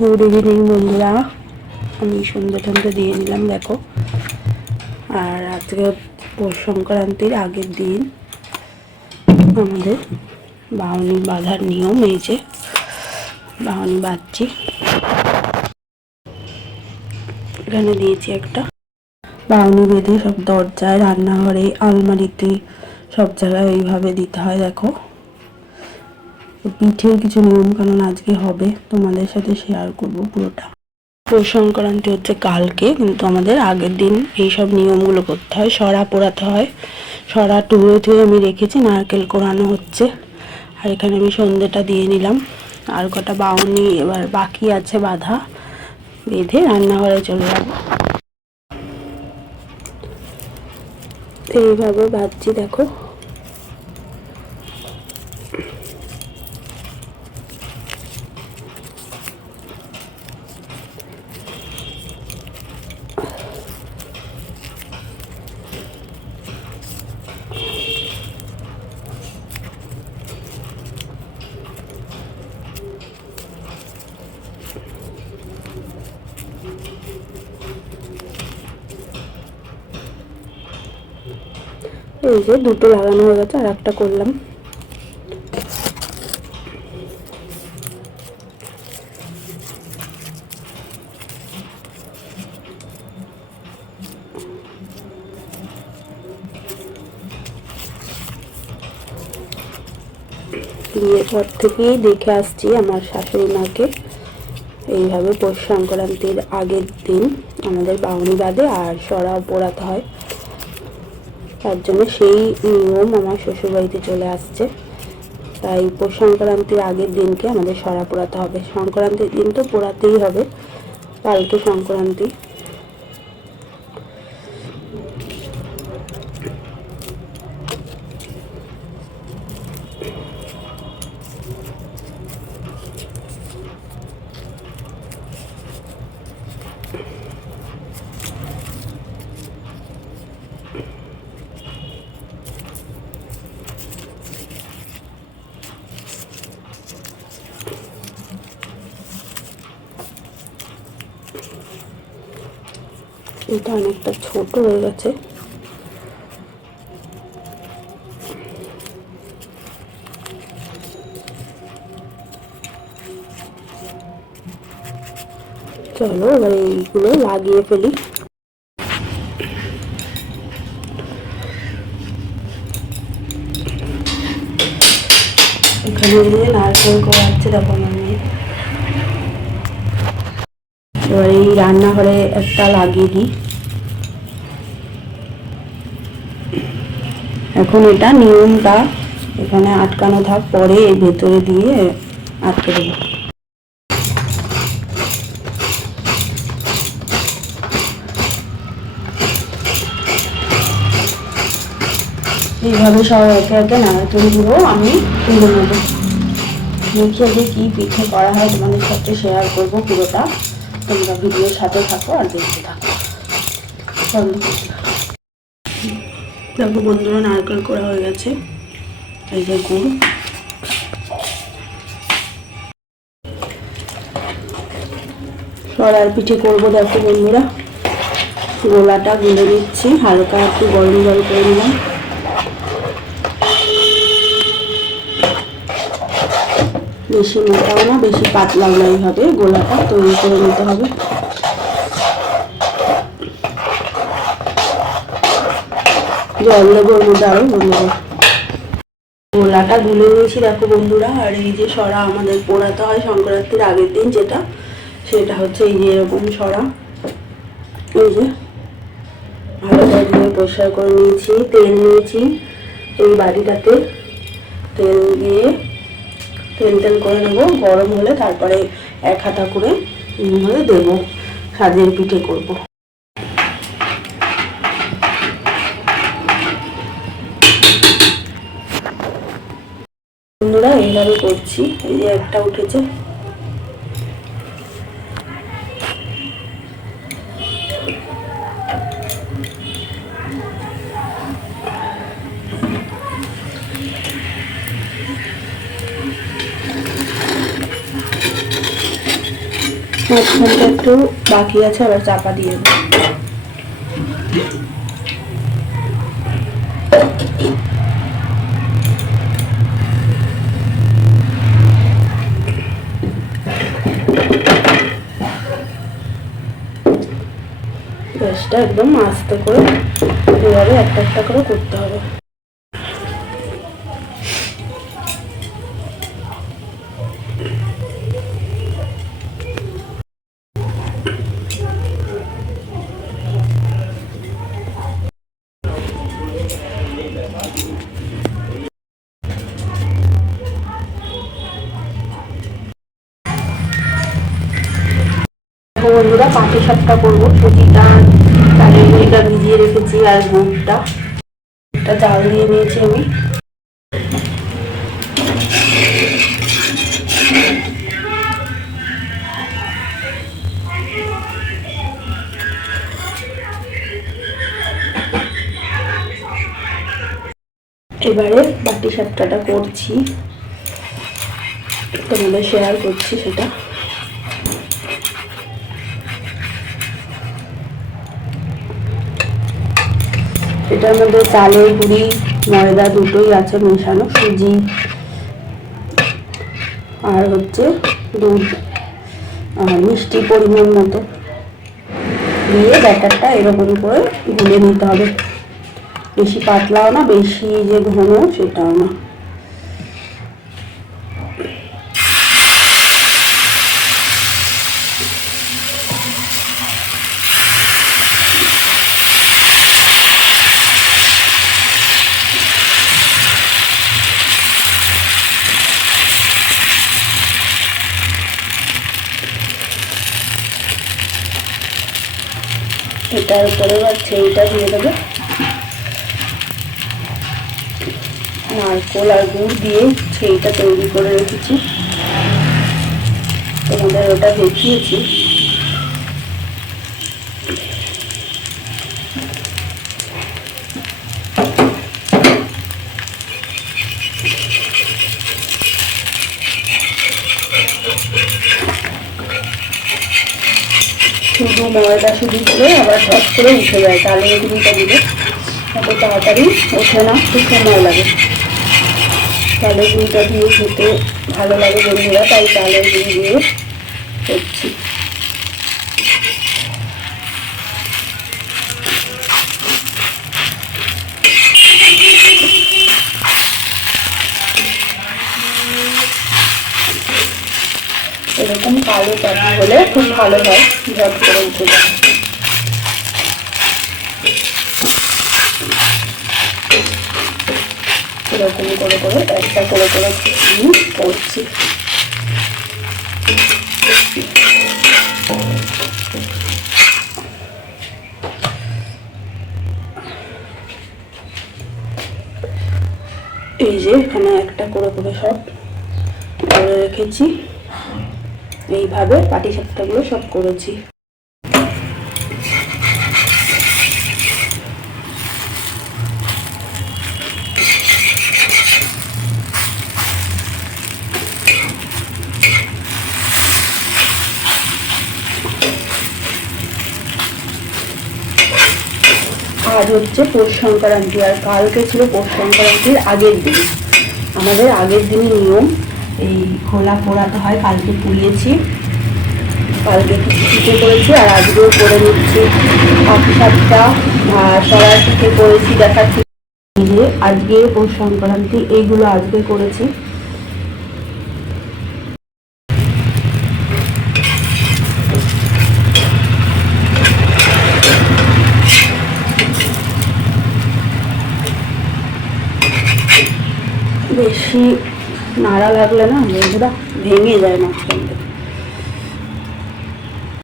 Good evening বন্ধুরা। আমি সন্ধ্যে টন্ধে দিয়ে নিলাম, দেখো। আর আজকে পৌষ সংক্রান্তির আগের দিন আমাদের বাউনি বাঁধার নিয়ম, এই যে বাউনি বাঁধছি। এখানে দিয়েছি একটা বাউনি বেঁধে সব দরজায়, রান্নাঘরে, আলমারিতে সব জায়গায় এইভাবে দিতে হয়, দেখো। পিঠের কিছু নিয়ম কানুন আজকে হবে, তোমাদের সাথে শেয়ার করব পুরোটা। পৌষ সংক্রান্তি হচ্ছে কালকে, কিন্তু আমাদের আগের দিন এই সব নিয়মগুলো করতে হয়, সরা পোড়াতে হয়। সরা টুয়ে টুয়ে আমি রেখেছি, নারকেল কোরানো হচ্ছে। আর এখানে আমি সন্ধ্যেটা দিয়ে নিলাম। আর কটা বাউনি, এবার বাকি আছে বাধা, বেঁধে রান্নাঘরে চলে যাব। এইভাবে ভাবছি দেখো। এই যে দুটো লাগানো হয়ে গেছে, আর একটা করলাম। বিয়ের পর থেকেই দেখে আসছি আমার শাশুড়ি মাকে। এইভাবে পৌষ সংক্রান্তির আগের দিন আমাদের বাউনি বাঁধে আর সরাও পোড়াতে হয়। তার জন্য সেই নিয়ম আমার শ্বশুরবাড়িতে চলে আসছে। তাই পৌষ সংক্রান্তির আগের দিনকে আমাদের সরা পোড়াতে হবে। সংক্রান্তির দিন তো পোড়াতেই হবে। কালকে সংক্রান্তি। এটা অনেকটা ছোট হয়ে গেছে। চলো, এবার এইগুলো লাগিয়ে ফেলি। এখানে নারকেল করাচ্ছে দেখো আমার মেয়ে এবার এই রান্নাঘরে একটা লাগিয়ে দিই। এখন এটা নিয়মটা এখানে আটকানো থাক, পরে ভেতরে দিয়ে আটকে দেবো। এইভাবে সব একে একে নারকেলগুলো আমি তুলে নেব। দেখিয়ে যে কী পিঠে করা হয় তোমাদের সাথে শেয়ার করব পুরোটা। তোমরা ভিডিওর সাথে থাকো আর দেখতে থাকো। দেখো বন্ধুরা, নারকেল করা হয়ে গেছে। এই যে গুড় সরার পিঠে করব দেখো বন্ধুরা। গোলাটা গুলে দিচ্ছি হালকা একটু গরম জল করে নিলাম। বেশি মোটাও না, বেশি পাতলাও না এইভাবে, গোলাটা তৈরি করে নিতে হবে। বন্ধুরা গোলাটা গুলে নিয়েছি, দেখো বন্ধুরা, আর এই যে সরা আমাদের পোড়াতে হয় সংক্রান্তির আগের দিন যেটা, সেটা হচ্ছে এই যে এরকম সরা। এই যে ভালো ধুয়ে পরিষ্কার করে নিয়েছি, তেল নিয়েছি এই বাড়িটাতে তেল দিয়ে তেল তেল করে নেব, গরম হলে তারপরে এক হাতা করে হলে দেবো সাজের পিঠে করব। বন্ধুরা, এইভাবে করছি, এই যে একটা উঠেছে। মাঝখানটা একটু বাকি আছে আবার চাপা দিয়ে দেবো। একদম আস্তে করে, এভাবে একটা একটা করে করতে তো বন্ধুরা, পাটি সাপটা করব। সুজিটা চালের গুঁড়িটা ভিজিয়ে রেখেছি আর গুড়টা এটা চাল দিয়ে নিয়েছি আমি। এবারে বাটি সাপটাটা করছি। তোমাদের শেয়ার করছি সেটা। এটার মধ্যে চালের গুঁড়ি, ময়দা দুটোই আছে, মেশানো সুজি। আর হচ্ছে দুধ আর মিষ্টি পরিমাণ মতো। দিয়ে ব্যাটারটা এরকম করে গুলে নিতে হবে। বেশি পাতলাও না, বেশি যে ঘন সেটাও না। এটার উপরে এবার ছেইটা দিয়ে দেবে। নারকোল আর গুড় দিয়ে ছেইটা তৈরি করে রেখেছি। তোমাদের ওটা দেখিয়েছি। শুধু ময়দা শুধু করে আবার সব করে উঠে যায়। তাহলে দিনটা দিলে এত তাড়াতাড়ি ওঠে না, খুব সময় লাগে। চালের গুঁড়িটা দিয়ে খেতে ভালো লাগে বন্ধুরা, তাই গুঁড়ি দিয়ে করছি। খুব ভালো হয় এরকম করে করে, একটা করে করে করছি। এই যে এখানে একটা করে করে সব রেখেছি। এইভাবে পাটি সাপটাগুলো সব করেছি। আজ হচ্ছে পৌষ সংক্রান্তি আর কালকে ছিল পৌষ সংক্রান্তির আগের দিন। আমাদের আগের দিনই নিয়ম, এই খোলা পোড়াতে হয়, কালকে পুড়িয়েছি। কালকে পিঠে করেছি আর আজকেও করে নিচ্ছি। সাতটা সবার পিঠে করেছি, দেখাচ্ছি। আজকে পৌষ সংক্রান্তি, এইগুলো আজকে করেছি। বেশি নাড়া লাগলে না, বন্ধুরা, ভেঙে যায় মাঝখান থেকে।